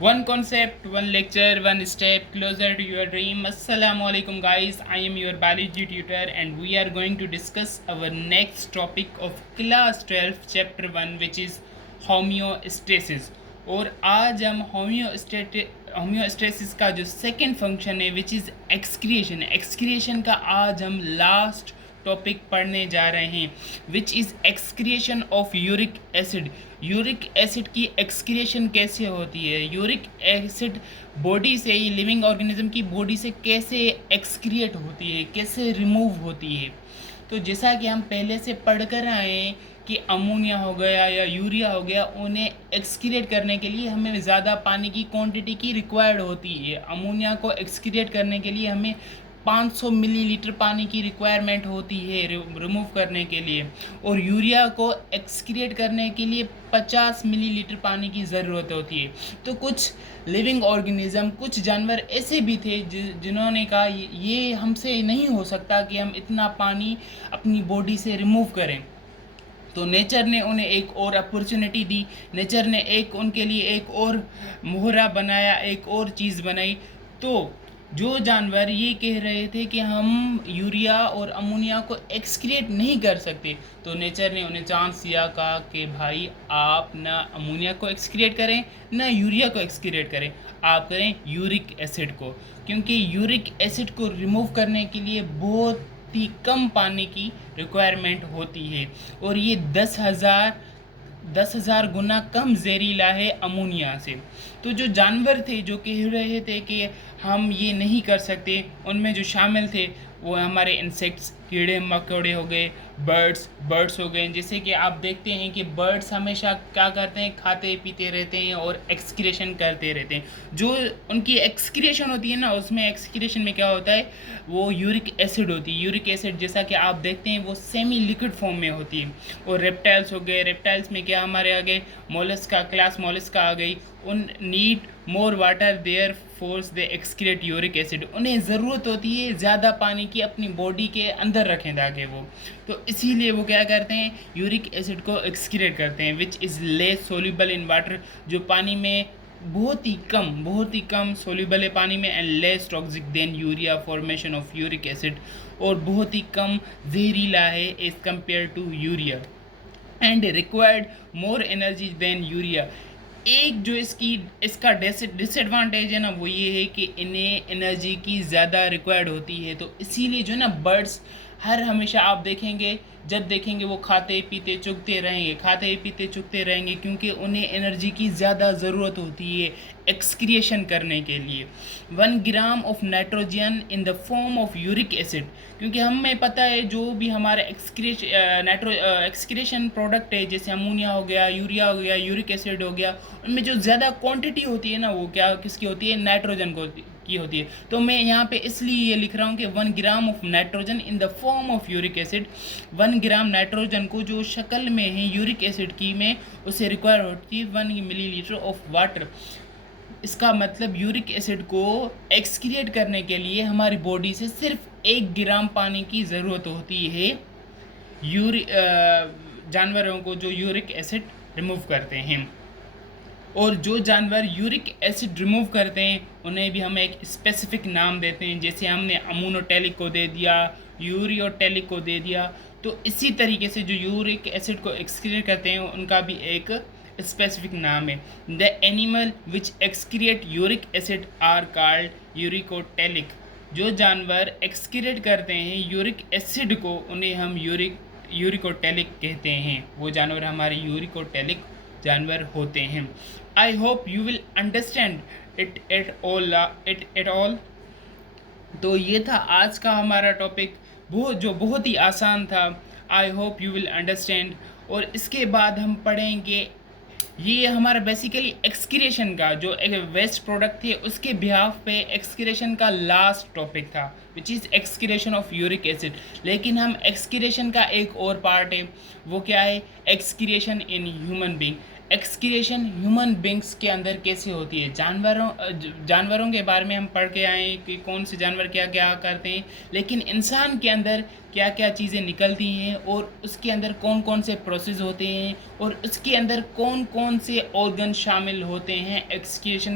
One concept, one lecture, one step closer to your dream. Assalamu alaikum guys, I am your biology tutor and we are going to discuss our next topic of class 12 chapter 1 which is homeostasis. और आज हम homeostasis का जो second function है which is excretion का आज हम last topic पढ़ने जा रहे हैं which is excretion of uric acid की एक्सक्रिएशन कैसे होती है, यूरिक एसिड बॉडी से ही लिविंग ऑर्गेनिज्म की बॉडी से कैसे एक्सक्रिएट होती है, कैसे रिमूव होती है। तो जैसा कि हम पहले से पढ़ कर आए हैं कि अमोनिया हो गया या यूरिया हो गया, उन्हें एक्सक्रिएट करने के लिए हमें ज़्यादा पानी की क्वांटिटी की रिक्वायर्ड होती है। अमोनिया को एक्सक्रिएट करने के लिए हमें 500 मिलीलीटर पानी की रिक्वायरमेंट होती है रिमूव करने के लिए, और यूरिया को एक्सक्रिएट करने के लिए 50 मिलीलीटर पानी की ज़रूरत होती है। तो कुछ लिविंग ऑर्गेनिज्म, कुछ जानवर ऐसे भी थे जिन्होंने कहा ये हमसे नहीं हो सकता कि हम इतना पानी अपनी बॉडी से रिमूव करें। तो नेचर ने उन्हें एक और अपॉर्चुनिटी दी, नेचर ने उनके लिए एक और मोहरा बनाया, एक और चीज़ बनाई। तो जो जानवर ये कह रहे थे कि हम यूरिया और अमोनिया को एक्सक्रिएट नहीं कर सकते, तो नेचर ने उन्हें चांस दिया, कहा कि भाई आप ना अमोनिया को एक्सक्रिएट करें ना यूरिया को एक्सक्रिएट करें, आप करें यूरिक एसिड को, क्योंकि यूरिक एसिड को रिमूव करने के लिए बहुत ही कम पानी की रिक्वायरमेंट होती है और ये 10,000 गुना कम जहरीला है अमोनिया से। तो जो जानवर थे जो कह रहे थे कि हम ये नहीं कर सकते, उनमें जो शामिल थे वो हमारे इंसेक्ट्स, कीड़े मकोड़े हो गए, बर्ड्स हो गए। जैसे कि आप देखते हैं कि बर्ड्स हमेशा क्या करते हैं, खाते पीते रहते हैं और एक्सक्रीशन करते रहते हैं। जो उनकी एक्सक्रीशन होती है ना, उसमें एक्सक्रीशन में क्या होता है, वो यूरिक एसिड होती है। यूरिक एसिड जैसा कि आप देखते हैं वो सेमी लिक्विड फॉर्म में होती है। और रेप्टाइल्स हो गए, रेप्टाइल्स में क्या हमारे आगे मोलस्का, क्लास मोलस्का आ गई, उन need more water therefore they excrete uric acid. उन्हें ज़रूरत होती है ज़्यादा पानी की अपनी बॉडी के अंदर रखें ताकि वो, तो इसीलिए वो क्या करते हैं, यूरिक एसिड को एक्सक्रिएट करते हैं which is less soluble in water, जो पानी में बहुत ही कम सोल्यूबल है पानी में, and less toxic than urea formation of uric acid, और बहुत ही कम जहरीला है as compare to urea, and required more energy than urea. एक जो इसका डिसएडवांटेज है ना, वो ये है कि इन्हें एनर्जी की ज़्यादा रिक्वायर्ड होती है। तो इसीलिए जो है ना, बर्ड्स हमेशा आप देखेंगे, जब देखेंगे वो खाते पीते चुगते रहेंगे क्योंकि उन्हें एनर्जी की ज़्यादा ज़रूरत होती है एक्सक्रिएशन करने के लिए। 1 gram of nitrogen in the form of uric acid, क्योंकि हमें पता है जो भी हमारा एक्सक्रिएशन प्रोडक्ट है, जैसे अमोनिया हो गया, यूरिया हो गया, यूरिक एसिड हो गया, उनमें जो ज़्यादा क्वांटिटी होती है ना, वो किसकी होती है, नाइट्रोजन की होती है। तो मैं यहाँ पे इसलिए ये लिख रहा हूँ कि 1 gram of nitrogen in the form of uric acid. 1 gram nitrogen को जो शक्ल में है यूरिक एसिड की में, उसे रिक्वायर होती है 1 मिलीलीटर ऑफ वाटर। इसका मतलब यूरिक एसिड को एक्सक्रिएट करने के लिए हमारी बॉडी से सिर्फ 1 ग्राम पानी की ज़रूरत होती है जानवरों को जो यूरिक एसिड रिमूव करते हैं। और जो जानवर यूरिक एसिड रिमूव करते हैं उन्हें भी हम एक स्पेसिफिक नाम देते हैं, जैसे हमने अमोनोटेलिक को दे दिया, यूरियोटेलिक को दे दिया। तो इसी तरीके से जो यूरिक एसिड को एक्सक्रिएट करते हैं उनका भी एक स्पेसिफिक नाम है। The animal which excrete uric acid are called uricotelic. जो जानवर एक्सक्रिएट करते हैं यूरिक एसिड को, उन्हें हम यूरिकोटेलिक कहते हैं। वो जानवर हमारे यूरिकोटेलिक जानवर होते हैं। I hope you will understand it at all. तो ये था आज का हमारा टॉपिक, बहुत ही आसान था। I hope you will understand. और इसके बाद हम पढ़ेंगे, ये हमारा बेसिकली एक्सक्रिएशन का जो एक वेस्ट प्रोडक्ट थे उसके बिहाफ पे एक्सक्रिएशन का लास्ट टॉपिक था which is excretion of uric acid. लेकिन हम एक्सक्रिएशन का एक और पार्ट है, वो क्या है, excretion in human being. Excretion human beings के अंदर कैसे होती है। जानवरों के बारे में हम पढ़ के आए हैं कि कौन से जानवर क्या क्या करते हैं, लेकिन इंसान के अंदर क्या क्या चीज़ें निकलती हैं और उसके अंदर कौन कौन से प्रोसेस होते हैं और उसके अंदर कौन कौन से ऑर्गन शामिल होते हैं एक्सक्रिएशन